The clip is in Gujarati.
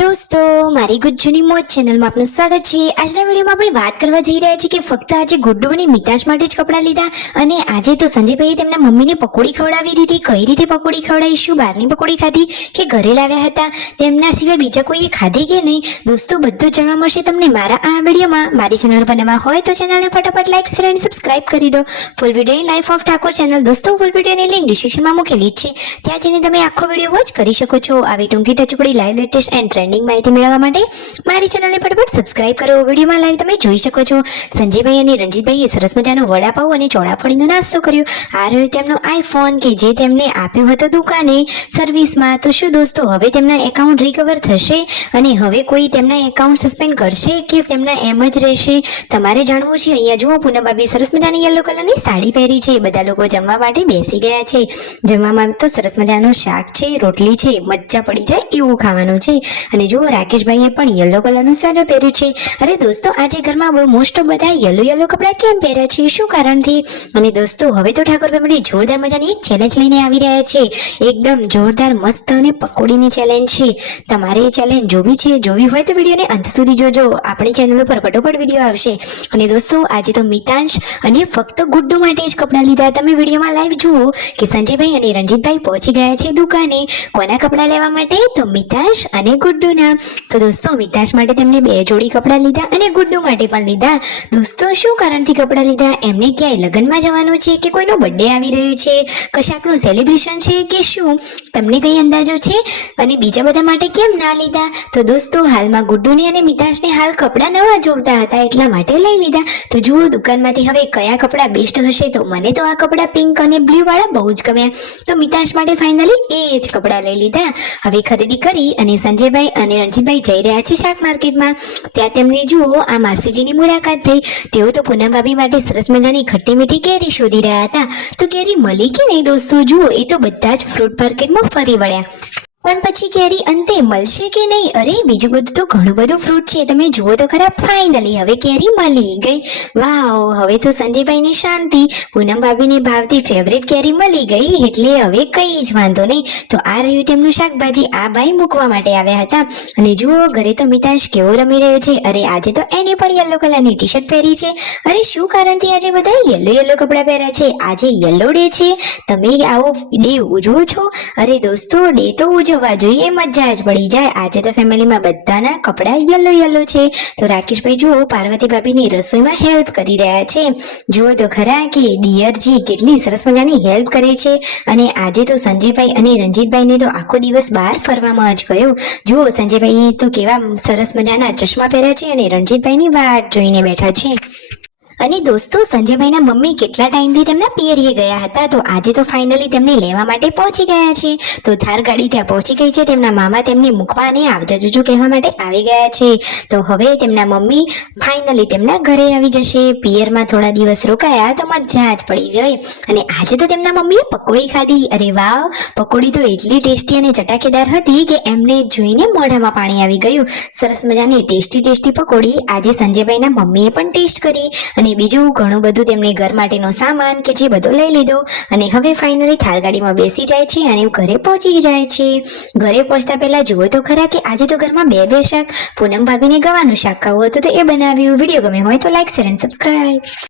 दोस्तों मारी गुज्जुनी मोज चैनल में आपનું સ્વાગત છે। આજના વિડિયોમાં આપણે વાત કરવા જઈ રહ્યા છીએ કે ફક્ત આજે ગુડ્ડુ અને મિતાશ માટે જ કપડાં લીધા અને આજે તો સંજયભાઈએ તેમના મમ્મીને પકોડી ખવડાવી દીધી। કઈ રીતે પકોડી ખવડાવી, શું બહારની પકોડી ખાધી કે ઘરે લાવ્યા હતા, તેમના સિવાય બીજા કોઈએ ખાધી કે નહીં, દોસ્તો બધું જાણવા મળશે તમને મારા આ વિડિયોમાં। મારી ચેનલ પર નવા હોય તો ચેનલને ફટાફટ લાઈક શેર અને સબસ્ક્રાઇબ કરી દો। Full video life of Thakor channel દોસ્તો ફૂલ વિડિયોની લિંક ડિસ્ક્રિપ્શનમાં મૂકેલી છે, ત્યાં જઈને તમે આખો વિડિયો વોચ કરી શકો છો। આવી ટૂંકી ટચુકડી લાઈવ લેટેસ્ટ એન્ડ ટ્રેન્ડિંગ માહિતી મેળવવા માટે મારી ચેનલને ફટાફટ સબસ્ક્રાઇબ કરો। વિડિયોમાં લાઈવ તમે જોઈ શકો છો સંજયભાઈ અને રણજીતભાઈએ સરસ મજાનો વડાપાઉં અને ચોળાફળીનો નાસ્તો કર્યો। આ રહ્યો તેમનો આઈફોન કે જે તેમને આપ્યો હતો દુકાને સર્વિસમાં। તો શું દોસ્તો હવે તેમના એકાઉન્ટ રિકવર થશે અને હવે કોઈ તેમના એકાઉન્ટ સસ્પેન્ડ કરશે કે તેમના એમ જ રહેશે, તમારે જાણવું છે। અહીંયા જુઓ પૂનમ ભાભી સરસ મજાની યલો કલરની સાડી પહેરી છે। બધા લોકો જમવા માટે બેસી ગયા છે। જમવામાં તો સરસ મજાનું શાક છે, રોટલી છે, મજા પડી જાય એવું ખાવાનું છે। અને જુઓ રાકેશભાઈએ પણ યલો કલરનું સ્વેટર પહેર્યું છે। અરે દોસ્તો આજે ઘરમાં બહુ મોસ્ટ ઓફ બધા યલો કપડાં કેમ પહેર્યા છે, શું કારણથી? અને દોસ્તો હવે તો ઠાકોર ફેમિલી જોરદાર મજાની એક ચેલેન્જ લઈને આવી રહ્યા છે, એકદમ જોરદાર મસ્ત અને પકોડીની ચેલેન્જ છે। તમારે એ ચેલેન્જ જોવી હોય તો વિડીયોને અંત સુધી જોજો, આપણી ચેનલ ઉપર ફટોફટ વિડીયો આવશે। અને દોસ્તો આજે તો મિતાંશ અને ફક્ત ગુડ્ડુ માટે જ કપડાં લીધા। તમે વિડીયોમાં લાઈવ જુઓ કે સંજયભાઈ અને રણજીતભાઈ પહોંચી ગયા છે દુકાને। કોના કપડાં લેવા માટે? તો મિતાંશ અને ગુડ્ડુના। તો દોસ્તો મિતાંશ માટે તેમને 2 જોડી કપડાં લીધા અને ગુડ્ડુ માટે પણ લીધા। દોસ્તો શું કારણથી કપડાં લીધા? એમને ક્યાંય લગ્નમાં જવાનું છે કે કોઈનો બર્થડે આવી રહ્યો છે, કશાકનું સેલિબ્રેશન છે કે શું, તમને કઈ અંદાજો છે? અને બીજા બધા માટે કેમ ના લીધા? તો દોસ્તો હાલમાં ગુડ્ડુની અને મિતાંશને હાલ કપડાં નવા જોવતા હતા એટલા માટે લઈ લીધા। તો જુઓ દુકાનમાંથી હવે કયા કપડાં બેસ્ટ હશે, તો મને તો આ કપડાં પિંક અને બ્લુ વાળા બહુ જ ગમ્યા, તો મિતાંશ માટે ફાઇનલી એ જ કપડાં લઈ લીધા। હવે ખરીદી કરી અને સંજયભાઈ અને રણજીતભાઈ જઈ રહ્યા છે શાક માર્કેટમાં। ત્યાં તેમને જુઓ આ માસીજીની મુલાકાત થઈ। તેઓ તો પૂનમ ભાભી માટે સરસ મજાની ખટ્ટી મીઠી કેરી શોધી રહ્યા હતા। તો કેરી મળી કે નહીં દોસ્તો? જુઓ એ તો બધા જ ફ્રૂટ માર્કેટમાં ફરી વળ્યા, પણ પછી કેરી અંતે મળશે કે નહીં? અરે બીજું બધું તો ઘણું બધું ફ્રૂટ છે, તમે જુઓ તો ખરા, ફાઇનલી હવે કેરી મળી ગઈ। વાવ, હવે તો સંજયભાઈને શાંતિ, પૂનમ ભાભીને ભાવતી ફેવરેટ કેરી મળી ગઈ એટલે હવે કઈ જ વાંધો નહીં। તો આ રહ્યું તેમનું શાકભાજી, આ ભાઈ મૂકવા માટે આવ્યા હતા। અને જુઓ ઘરે તો મિતાંશ કેવો રમી રહ્યો છે। અરે આજે તો એને પણ યલો કલરની ટી શર્ટ પહેરી છે। અરે શું કારણથી આજે બધા યલો કપડાં પહેર્યા છે? આજે યલો ડે છે, તમે આવો ડે ઉજવો છો? અરે દોસ્તો ડે તો જવા જોઈએ, મજા જ પડી જાય। આજે તો ફેમિલીમાં બધાના કપડાં યલો છે। તો રાકેશભાઈ જુઓ પાર્વતી ભાભીની રસોઈમાં હેલ્પ કરી રહ્યા છે। જુઓ તો ખરા કે દિયરજી કેટલી સરસ મજાની હેલ્પ કરે છે। અને આજે તો સંજયભાઈ અને રણજીતભાઈને તો આખો દિવસ બહાર ફરવામાં જ ગયો। જુઓ સંજયભાઈ તો કેવા સરસ મજાના ચશ્મા પહેર્યા છે અને રણજીતભાઈની વાટ જોઈને બેઠા છે। અને દોસ્તો સંજયભાઈના મમ્મી કેટલા ટાઈમથી તેમના પિયરીએ ગયા હતા, તો આજે તો ફાઇનલી તેમને લેવા માટે પહોંચી ગયા છે। તો થાર ગાડી ત્યાં પહોંચી ગઈ છે, તેમના મામા તેમને મૂકવા અને આવજો જજો કહેવા માટે આવી ગયા છે। તો હવે તેમના મમ્મી ફાઇનલી તેમના ઘરે આવી જશે। પિયરમાં થોડા દિવસ રોકાયા તો મજા જ પડી ગઈ। અને આજે તો તેમના મમ્મીએ પકોડી ખાધી। અરે વાવ, પકોડી તો એટલી ટેસ્ટી અને ચટાકેદાર હતી કે એમને જોઈને મોઢામાં પાણી આવી ગયું। સરસ મજાની ટેસ્ટી પકોડી આજે સંજયભાઈના મમ્મીએ પણ ટેસ્ટ કરી। અને બીજું ઘણું બધું તેમને ઘર માટેનો સામાન કે જે બધો લઈ લીધો અને હવે ફાઇનલી થાર ગાડીમાં બેસી જાય છે અને ઘરે પહોંચી જાય છે। ઘરે પહોંચતા પહેલા જુઓ તો ખરા કે આજે તો ઘરમાં 2 શાક, પૂનમ ભાભીને ગવાનું શાક ખાવું હતું તો એ બનાવ્યું। વિડીયો ગમે હોય તો લાઈક શેર અને સબસ્ક્રાઇબ।